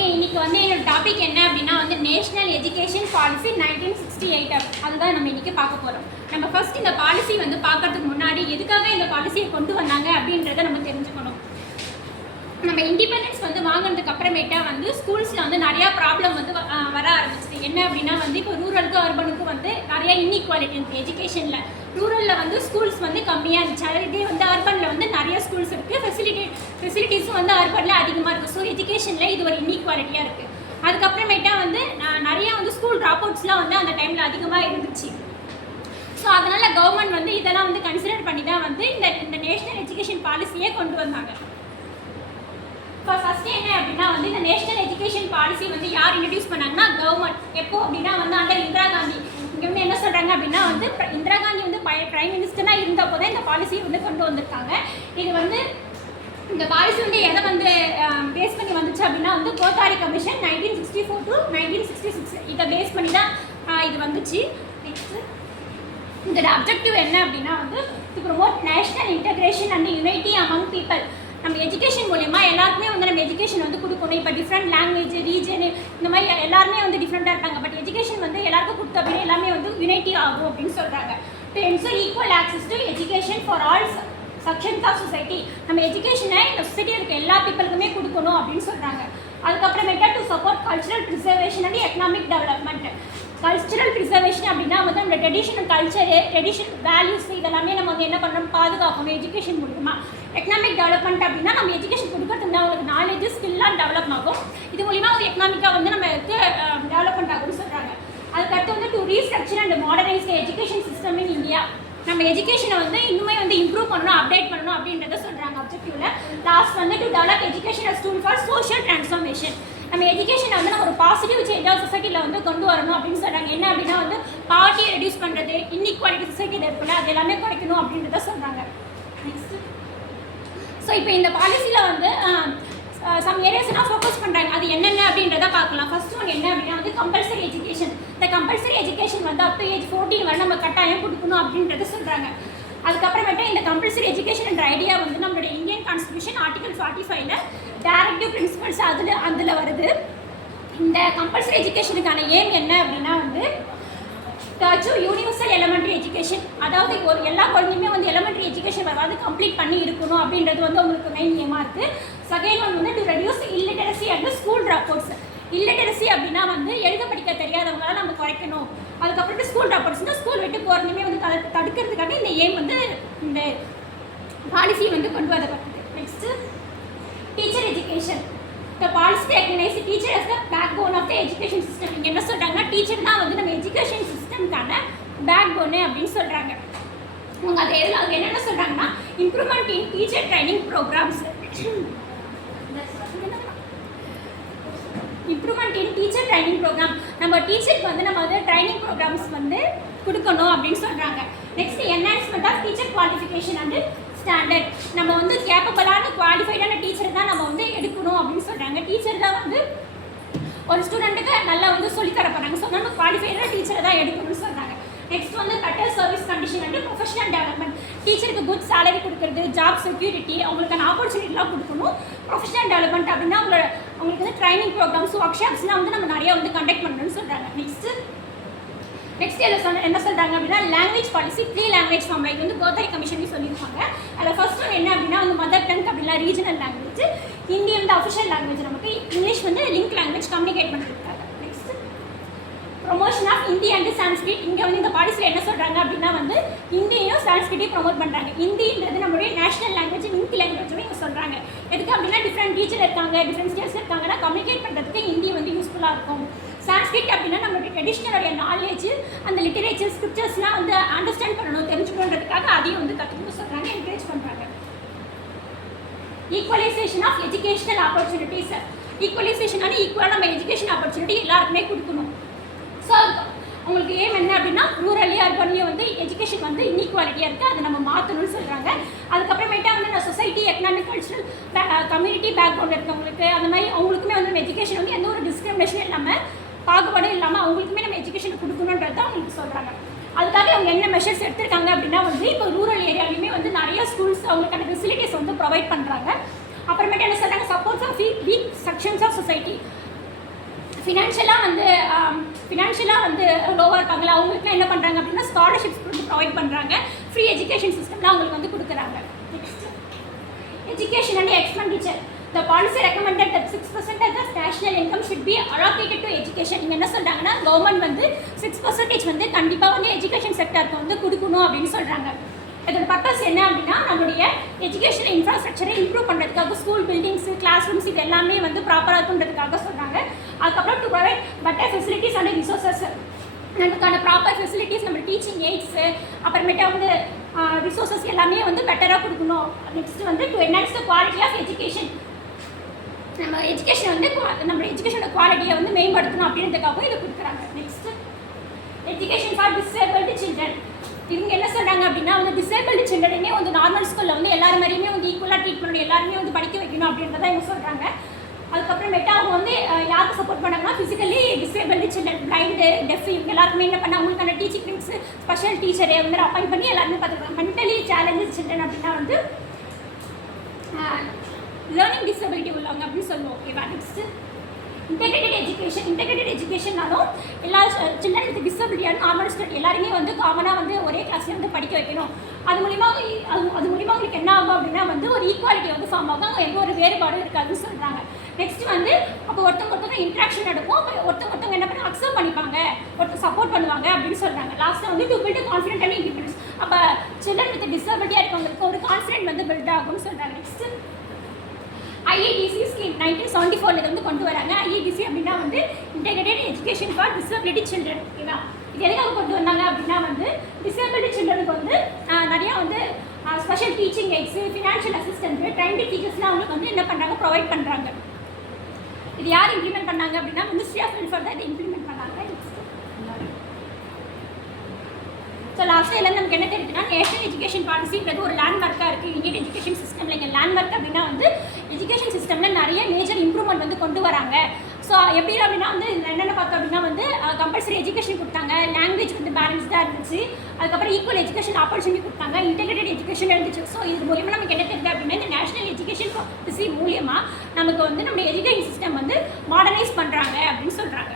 Okay, இன்னைக்கு வந்து என்னோட டாபிக் என்ன அப்படின்னா வந்து நேஷனல் எஜுகேஷன் பாலிசி 1968 அதுதான் நம்ம இன்னைக்கு பார்க்க போகிறோம். நம்ம ஃபர்ஸ்ட் இந்த பாலிசி வந்து பார்க்கறதுக்கு முன்னாடி எதுக்காக இந்த பாலிசியை கொண்டு வந்தாங்க அப்படின்றத நம்ம தெரிஞ்சுக்கணும். நம்ம இண்டிபெண்டன்ஸ் வந்து வாங்கினதுக்கு அப்புறமேட்டா வந்து ஸ்கூல்ஸில் வந்து நிறையா ப்ராப்ளம் வந்து வர ஆரம்பிச்சிது. என்ன அப்படின்னா வந்து இப்போ ரூரலுக்கு அர்பனுக்கு வந்து நிறையா இன்இக்வாலிட்டி இருக்குது எஜுகேஷனில். ரூரலில் வந்து ஸ்கூல்ஸ் வந்து கம்மியாக இருந்துச்சு, அதே வந்து அர்பனில் வந்து நிறைய ஸ்கூல்ஸ் இருக்குது, ஃபெசிலிட்டிஸும் வந்து அர்பனில் அதிகமாக இருக்குது. ஸோ எஜுகேஷனில் இது ஒரு இன்இக்வாலிட்டியாக இருக்குது. அதுக்கப்புறமேட்டா வந்து நிறையா வந்து ஸ்கூல் ட்ராப் அவுட்ஸ்லாம் வந்து அந்த டைமில் அதிகமாக இருந்துச்சு. ஸோ அதனால் கவர்மெண்ட் வந்து இதெல்லாம் வந்து கன்சிடர் பண்ணி தான் வந்து இந்த நேஷ்னல் எஜுகேஷன் பாலிசியே கொண்டு வந்தாங்க. இப்போ ஃபஸ்ட்டு என்ன அப்படின்னா வந்து இந்த நேஷனல் எஜுகேஷன் பாலிசி வந்து யார் இன்ட்ரடியூஸ் பண்ணாங்கன்னா கவர்மெண்ட். எப்போ அப்படின்னா வந்து அண்டர் இந்திரா காந்தி. இங்கே வந்து என்ன சொல்கிறாங்க அப்படின்னா வந்து இந்திரா காந்தி வந்து பிரைம் மினிஸ்டராக இருந்தப்போ தான் இந்த பாலிசியை வந்து கொண்டு வந்திருக்காங்க. இது வந்து இந்த பாலிசி வந்து எதை வந்து பேஸ் பண்ணி வந்துச்சு அப்படின்னா வந்து கோத்தாரி கமிஷன் 1964 to 1966 இதை பேஸ் பண்ணி தான் இது வந்துச்சு. நெக்ஸ்ட்டு இதோட அப்ஜெக்டிவ் என்ன அப்படின்னா வந்து to promote national integration and unity among people. நம்ம எஜுகேஷன் மூலயமா எல்லாருக்குமே வந்து நம்ம எஜுகேஷன் வந்து கொடுக்கணும். இப்போ டிஃப்ரெண்ட் லாங்குவேஜ், ரீஜனு இந்த மாதிரி எல்லாருமே வந்து டிஃப்ரெண்ட்டாக இருக்காங்க. பட் எஜுகேஷன் வந்து எல்லாருக்கும் கொடுத்த அப்படின்னா எல்லாமே வந்து யுனைட்டி ஆகும் அப்படின்னு சொல்கிறாங்க. To ensure equal access to education for all sections of society. நம்ம எஜுகேஷனை இந்த சொசைட்டியில் இருக்க எல்லா பீப்புளுக்குமே கொடுக்கணும் அப்படின்னு சொல்கிறாங்க. அதுக்கப்புறமேட்டா to support cultural preservation and economic development. Cultural preservation அப்படின்னா வந்து நம்ம ட்ரெடிஷனல் கல்ச்சரு, ட்ரெடிஷனல் வேல்யூஸ் இதெல்லாமே நம்ம வந்து என்ன பண்ணுறோம், பாதுகாக்கணும் எஜுகேஷன் மூலிமா. எக்கனாமிக் டெவலப்மெண்ட் அப்படின்னா நம்ம எஜுகேஷன் கொடுக்கறதுக்கு அவங்களுக்கு நாலேஜ் ஸ்கில்லாம் டெவலப் ஆகும். இது மூலிமா ஒரு எக்கனாமிக்காக வந்து நம்ம டெவலப்மெண்ட் ஆகும்னு சொல்கிறாங்க. அதுக்கடுத்து வந்து to restructure and modernise education system in India. நம்ம எஜுகேஷனை வந்து இன்னுமே வந்து இம்ப்ரூவ் பண்ணணும், அப்டேட் பண்ணணும் அப்படின்றத சொல்கிறாங்க அப்ஜெக்டிவ்ல. லாஸ்ட் வந்து to develop education as tool for social transformation. நம்ம எஜுகேஷனை வந்து நம்ம ஒரு பாசிட்டிவ் சேஞ்சாக சொசைட்டியில் வந்து கொண்டு வரணும் அப்படின்னு சொல்கிறாங்க. என்ன அப்படின்னா வந்து பாவர்ட்டியை ரெடியூஸ் பண்ணுறது, இன்இக்வாலிட்டி சொசைட்டியில் இருக்குல்ல அது எல்லாமே குறைக்கணும் அப்படின்றத சொல்கிறாங்க. நெக்ஸ்ட்டு ஸோ இப்போ இந்த பாலிசியில் வந்து சம் ஏரியாஸ்லாம் ஃபோக்கஸ் பண்ணுறாங்க. அது என்னென்ன அப்படின்றத பார்க்கலாம். ஃபர்ஸ்ட் ஒன் என்ன அப்படின்னா வந்து கம்பல்சரி எஜுகேஷன். இந்த கம்பல்சரி எஜுகேஷன் வந்து அப் டு ஏஜ் 14 வரை நம்ம கட்டாயம் கொடுக்கணும் அப்படின்றத சொல்கிறாங்க. அதுக்கப்புறமேட்டு இந்த கம்பல்சரி எஜுகேஷன் என்ற ஐடியா வந்து நம்மளோட இந்தியன் கான்ஸ்டியூஷன் ஆர்டிகல் 45ல் டைரக்டிவ் பிரின்சிபல்ஸ் அதில் வருது. இந்த கம்பல்சரி எஜுகேஷனுக்கான எய்ம் என்ன அப்படின்னா வந்து யூனிவர்சல் எலிமெண்ட்ரி எஜுகேஷன். அதாவது ஒரு எல்லா குழந்தையுமே வந்து எலிமெண்ட்ரி எஜுகேஷன் வராது கம்ப்ளீட் பண்ணி இருக்கணும் அப்படின்றது வந்து உங்களுக்கு மெயின் எய்மாக இருக்குது. செகண்ட் ஒன் வந்து to reduce illiteracy and school dropouts. Illiteracy அப்படின்னா வந்து எழுத படிக்க தெரியாதவங்களாம் நம்ம குறைக்கணும். அதுக்கப்புறம் ஸ்கூல் ட்ராப் அவுட்ஸ்னால் ஸ்கூல் விட்டு போகிறதுமே வந்து தடுக்கிறதுக்காக இந்த எய்ம் வந்து இந்த பாலிசி வந்து கொண்டு வரப்பட்டது. Next teacher education. இந்த policy recognise teacher as the backbone of the education system. இங்கே என்ன சொல்கிறாங்கன்னா டீச்சர் தான் வந்து நம்ம எஜுகேஷன் சிஸ்டம்க்கான பேக்போனு அப்படின்னு சொல்கிறாங்க. அவங்க அது எதில் அது என்னென்ன சொல்கிறாங்கன்னா improvement in teacher training programs. Improvement in teacher training program. நம்ம டீச்சருக்கு வந்து நம்ம வந்து ட்ரைனிங் ப்ரோக்ராம்ஸ் வந்து கொடுக்கணும் அப்படின்னு சொல்கிறாங்க. Next enhancement of teacher qualification and standard. நம்ம வந்து கேப்பபிளான குவாலிஃபைடான டீச்சர் தான் நம்ம வந்து எடுக்கணும் அப்படின்னு சொல்கிறாங்க. டீச்சர் தான் வந்து ஒரு ஸ்டூடெண்ட்டுக்கு நல்லா வந்து சொல்லித்தர போகிறாங்க. ஸோ நம்ம குவாலிஃபைடான டீச்சரை தான் எடுக்கணும்னு சொல்கிறாங்க. நெக்ஸ்ட் வந்து better service condition and professional development. டீச்சருக்கு குட் சேலரி கொடுக்குறது, ஜாப் செக்யூரிட்டி, அவங்களுக்கான ஆப்பர்ச்சுனிட்டிலாம் கொடுக்கணும். ப்ரொஃபஷனல் டெவலப்மெண்ட் அப்படின்னா அவங்களுக்கு வந்து ட்ரைனிங் ப்ரோக்ராம்ஸ், ஒர்க் ஷாப்ஸ்லாம் வந்து நம்ம நிறையா வந்து கண்டக்ட் பண்ணணும்னு சொல்கிறாங்க. நெக்ஸ்ட் என்ன சொல்கிறாங்க அப்படின்னா லாங்குவேஜ் பாலிசி 3 லாங்குவேஜ் ஃபார்ம். இது வந்து கோத்தாரி கமிஷன் சொல்லியிருக்காங்க. அதில் ஃபர்ஸ்ட் ஒன் என்ன அப்படின்னா வந்து மதர் டங் அப்படின்னா ரீஜனல் லாங்குவேஜ். ஹிந்தி வந்து அஃபிஷியல் லாங்குவேஜ், நமக்கு இங்கிலீஷ் வந்து லிங்க் லாங்குவேஜ் கம்யூனிகேட் பண்ணியிருக்காங்க. Next promotion of Hindi and Sanskrit. இங்கே வந்து இந்த பாலிசியில் என்ன சொல்கிறாங்க அப்படின்னா வந்து ஹிந்தியும் சான்ஸ்கிரிட்டையும் ப்ரொமோட் பண்ணுறாங்க. ஹிந்தின்றது நம்மளுடைய நேஷனல் லாங்குவேஜ், ஹிந்தி லாங்குவேஜ் இங்கே சொல்கிறாங்க. எதுக்கு அப்படின்னா டிஃப்ரெண்ட் டீச்சர் இருக்காங்க, டிஃப்ரெண்ட் ஸ்டேட்ஸ் இருக்காங்கன்னா கம்யூனிகேட் பண்ணுறதுக்கு ஹிந்தி வந்து யூஸ்ஃபுல்லாக இருக்கும். சான்ஸ்கிரிட் அப்படின்னா நம்மளுடைய ட்ரெடிஷ்னலுடைய நாலேஜ், அந்த லிட்டரேச்சர், ஸ்கிரிப்சர்ஸ்லாம் வந்து அண்டர்ஸ்டாண்ட் பண்ணணும், தெரிஞ்சுக்கணுன்றதுக்காக அதையும் வந்து கற்றுக்கணும் சொல்கிறாங்க, என்கரேஜ் பண்ணுறாங்க. Equalisation of educational opportunities. ஈக்குவலைசேஷனால ஈக்குவலாக நம்ம எஜுகேஷன் ஆப்பர்ச்சுனிட்டி எல்லாருக்குமே கொடுக்கணும். ஸோ உங்களுக்கு ஏம் என்ன அப்படின்னா ரூரல்லையும் அர்பன்லையும் வந்து எஜுகேஷன் வந்து இன்இக்வாலிட்டியாக இருக்குது, அதை நம்ம மாற்றணும்னு சொல்கிறாங்க. அதுக்கப்புறமேட்டா வந்து நான் society, economic, cultural, community background இருக்கவங்களுக்கு அந்த மாதிரி அவங்களுக்குமே வந்து நம்ம எஜுகேஷன் வந்து எந்த ஒரு டிஸ்கிரிமினேஷன் இல்லாமல், பாகுபாடும் இல்லாமல் அவங்களுக்குமே நம்ம எஜுகேஷன் கொடுக்கணுன்றது தான் அவங்களுக்கு சொல்கிறாங்க. அதுக்காக அவங்க என்ன மெஷர்ஸ் எடுத்திருக்காங்க அப்படின்னா வந்து இப்போ ரூரல் ஏரியாலையுமே வந்து நிறைய ஸ்கூல்ஸ் அவங்களுக்கான ஃபெசிலிட்டிஸ் வந்து ப்ரொவைட் பண்ணுறாங்க. அப்புறமேட்டு என்ன சொல்கிறாங்க supports of weak sections of society. ஃபினான்ஷியலாக வந்து லோவாக இருப்பாங்களா அவங்களுக்குலாம் என்ன பண்ணுறாங்க அப்படின்னா ஸ்காலர்ஷிப்ஸ் வந்து ப்ரொவைட் பண்ணுறாங்க. ஃப்ரீ எஜுகேஷன் சிஸ்டம்லாம் அவங்களுக்கு வந்து கொடுக்குறாங்க. Next education and expenditure. The policy recommended that 6% of the national income should be allocated to education. இங்க என்ன சொல்றாங்கன்னா கவர்மெண்ட் வந்து 6% வந்து கண்டிப்பா வந்து எஜுகேஷன் செக்டருக்கு வந்து கொடுக்கணும் அப்படின்னு சொல்றாங்க. இதோட பர்பஸ் என்ன அப்படின்னா நம்மளுடைய எஜுகேஷன் இன்ஃப்ராஸ்ட்ரக்சரை இம்ப்ரூவ் பண்ணுறதுக்காக ஸ்கூல் பில்டிங்ஸ் கிளாஸ் ரூம்ஸ் இது எல்லாமே வந்து ப்ராப்பராக இருக்குன்றதுக்காக சொல்கிறாங்க. அதுக்கப்புறம் to provide better facilities and resources, நமக்கான ப்ராப்பர் ஃபெசிலிட்டிஸ் நம்ம டீச்சிங் எய்ட்ஸு அப்புறமேட்டா வந்து ரிசோர்ஸஸ் எல்லாமே வந்து பெட்டராக கொடுக்கணும். நெக்ஸ்ட் வந்து to enhance the quality of education, நம்ம எஜுகேஷன் வந்து நம்ம எஜுகேஷனோட குவாலிட்டியை வந்து மேம்படுத்தணும் அப்படின்றதுக்காகவும் இதை கொடுக்குறாங்க. Next education for disabled children. இவங்க என்ன சொல்கிறாங்க அப்படின்னா வந்து டிசேபிள்டு சில்ட்ரனே வந்து நார்மல் ஸ்கூலில் வந்து எல்லாரும் மாதிரியுமே வந்து ஈக்குவலாக ட்ரீட் பண்ணணும், எல்லாருமே வந்து படிக்க வைக்கணும் அப்படின்றத இவங்க சொல்கிறாங்க. அதுக்கப்புறமேட்டா அவங்க வந்து யாருக்கு சப்போர்ட் பண்ணாங்கன்னா physically disabled children, blind, deaf இவங்க எல்லாருக்குமே என்ன பண்ணால் அவங்களுக்கான டீச்சிங் ட்ரிக்ஸ் ஸ்பெஷல் டீச்சரை வந்து அப்பாயிண்ட் பண்ணி எல்லாருமே பார்த்துருக்காங்க. மென்டலி சேலஞ்சஸ் சில்ட்ரன் அப்படின்னா வந்து லேர்னிங் டிசபிலிட்டி உள்ளவங்க அப்படின்னு சொல்லுவோம். ஓகேவா. நெக்ஸ்ட்டு இன்டெகிரேட்டட் எஜுகேஷன்னாலும் எல்லா சில்ட்ரன் வித் டிசபிலிட்டியான நார்மல் ஸ்டூடெண்ட் எல்லாருமே வந்து காமனாக வந்து ஒரே கிளாஸில் வந்து படிக்க வைக்கணும். அது மூலிமா அவங்களுக்கு என்ன ஆகும் அப்படின்னா வந்து ஒரு ஈக்குவாலிட்டி வந்து ஃபார்ம் ஆகும், அங்கே எந்த ஒரு வேறுபாடும் இருக்காதுன்னு சொல்கிறாங்க. நெக்ஸ்ட் வந்து அப்போ ஒருத்தவங்க இன்ட்ராக்ஷன் நடக்கும், அப்போ ஒருத்தவங்க என்ன பண்ண அக்செப்ட் பண்ணிப்பாங்க, ஒருத்தர் சப்போர்ட் பண்ணுவாங்க அப்படின்னு சொல்கிறாங்க. லாஸ்ட்டாக வந்து to build confident and independence, அப்போ சில்ட்ரன் வித் டிசபிலிட்டியாக இருக்கவங்களுக்கு ஒரு கான்ஃபிடென்ட் வந்து பில்ட் ஆகும்னு சொல்கிறாங்க. நெக்ஸ்ட்டு IEDC ஸ்கீம் 1974 இதை வந்து கொண்டு வராங்க. IEDC அப்படின்னா வந்து integrated education for disability children. ஓகேவா. இது எதுக்காக கொண்டு வந்தாங்க அப்படின்னா வந்து டிசபிலிட்டி சில்ட்ரனுக்கு வந்து நிறையா வந்து special teaching aids, financial assistant, trained டீச்சர்ஸ்லாம் அவங்களுக்கு வந்து என்ன பண்ணுறாங்க ப்ரொவைட் பண்ணுறாங்க. இது யார் இம்ப்ளிமெண்ட் பண்ணாங்க அப்படின்னா மினிஸ்ட்ரி ஆஃப் வெல்ஃபேர் தான் இதை இம்ப்ளிமெண்ட் பண்ணாங்க. ஸோ லாஸ்ட்டாக எல்லாம் நமக்கு என்ன தெரியுதுன்னா நேஷனல் எஜுகேஷன் பாலிசின்றது ஒரு லேண்ட்மார்க்காக இருக்குது இந்தியன் எஜுகேஷன் சிஸ்டமில். இங்கே லேண்ட்மார்க் அப்படின்னா வந்து எஜுகேஷன் சிஸ்டமில் நிறைய மேஜர் இம்ப்ரூவ்மெண்ட் வந்து கொண்டு வராங்க. ஸோ எப்படி அப்படின்னா வந்து என்னென்ன பார்த்தோம் அப்படின்னா வந்து கம்பல்சரி எஜுகேஷன் கொடுத்தாங்க, லாங்குவேஜ் வந்து பேலன்ஸ்டாக இருந்துச்சு, அதுக்கப்புறம் ஈக்குவல் எஜுகேஷன் ஆப்பர்ச்சுனிட்டி கொடுத்தாங்க, இன்டெகிரேட்டட் எஜுகேஷன் இருந்துச்சு. ஸோ இது மூலியமாக நமக்கு என்ன தெரியுது அப்படின்னா இந்த நேஷனல் எஜுகேஷன் பாலிசி மூலியமாக நமக்கு வந்து நம்ம எஜுகேஷன் சிஸ்டம் வந்து மாடர்னைஸ் பண்ணுறாங்க அப்படின்னு சொல்கிறாங்க.